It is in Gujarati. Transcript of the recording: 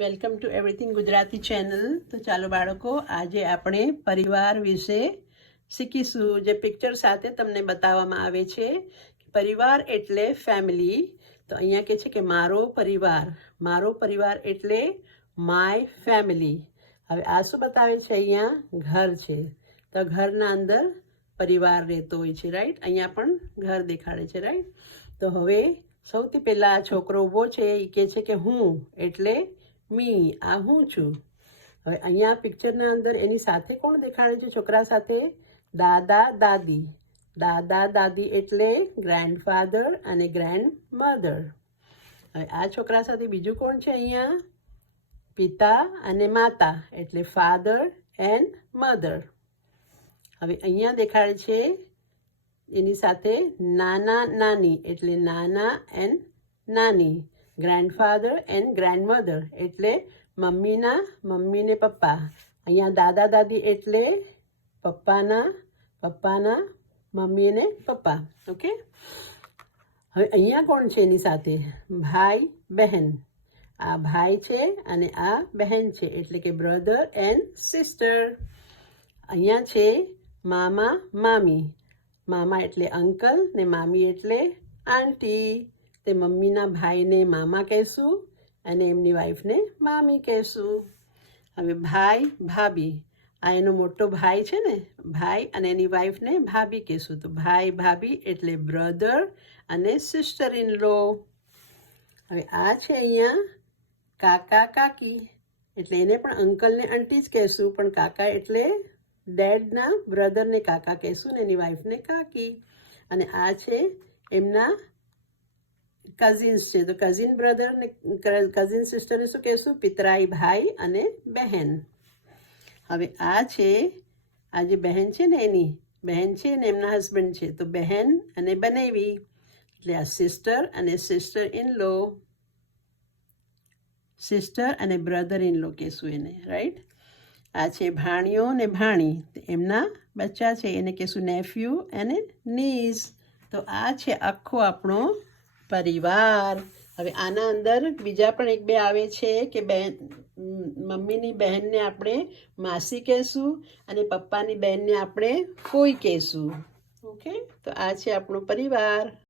Welcome to everything Gujarati channel. તો ચાલો બાળકો, આજે આપણે પરિવાર વિશે શીખીશું. જે પિક્ચર સાથે તમને બતાવવામાં આવે છે પરિવાર એટલે ફેમિલી. તો અહીંયા કહે છે કે મારો પરિવાર મારો પરિવાર એટલે માય ફેમિલી. હવે આ શું બતાવે છે અહીંયા? ઘર છે. તો ઘરના અંદર પરિવાર રહેતો હોય છે રાઈટ અહીંયા પણ ઘર દેખાડે છે રાઈટ તો હવે સૌથી પહેલાં છોકરો ઊભો છે એ કહે છે કે હું એટલે મી, આ હું છું? હવે અહીંયા પિક્ચરના અંદર એની સાથે કોણ દેખાડે છે? છોકરા સાથે? દાદા, દાદી. દાદા, દાદી એટલે ગ્રેન્ડફાધર અને ગ્રેન્ડ મધર હવે આ છોકરા સાથે બીજું કોણ છે અહીંયા? પિતા અને માતા એટલે ફાધર એન્ડ મધર હવે અહીંયા દેખાડે છે એની સાથે નાના, નાની એટલે નાના એન્ડ નાની. ગ્રેન્ડફાધર એન્ડ ગ્રેન્ડમધર એટલે મમ્મીના મમ્મી ને પપ્પા. અહીંયા દાદા દાદી એટલે પપ્પાના પપ્પાના મમ્મી અને પપ્પા. ઓકે હવે અહીંયા કોણ છે એની સાથે? ભાઈ, બહેન. આ ભાઈ છે અને આ બહેન છે, એટલે કે બ્રધર એન્ડ સિસ્ટર અહીંયા છે મામા, મામી. મામા એટલે અંકલ ને મામી એટલે આંટી. તે મમ્મીના ભાઈને મામા કહેશું અને એમની વાઈફને મામી કહેશું. હવે ભાઈ, ભાભી. આ એનો મોટો ભાઈ છે ને, ભાઈ અને એની વાઈફને ભાભી કહેશું. તો ભાઈ, ભાભી એટલે બ્રધર અને સિસ્ટર ઇન લો હવે આ છે અહીંયા કાકા, કાકી. એટલે એને પણ અંકલને આંટી જ કહેશું, પણ કાકા એટલે ડેડના બ્રધરને કાકા કહેશું ને એની વાઈફને કાકી. અને આ છે એમના કઝિન્સ છે. તો કઝિન બ્રધર ને કઝિન સિસ્ટરને શું કહેશું? પિતરાઈ ભાઈ અને બહેન. હવે આ છે, આ જે બહેન છે ને એની, બહેન છે ને એમના હસબન્ડ છે. તો બહેન અને બનેવી. એટલે આ સિસ્ટર અને સિસ્ટર ઇન લો સિસ્ટર અને બ્રધર ઇન લો કહેશું એને રાઈટ આ છે ભાણીઓ ને ભાણી. એમના બચ્ચા છે. એને કહેશું નેફ્યુ અને નીઝ તો આ છે આખો આપણો પરિવાર. હવે આના અંદર બીજા પણ એક બે આવે છે કે બહેન મમ્મીની બહેનને આપણે માસી કહેશું અને પપ્પાની બહેનને આપણે ફોઈ કહેશું. ઓકે? તો આ છે આપણો પરિવાર.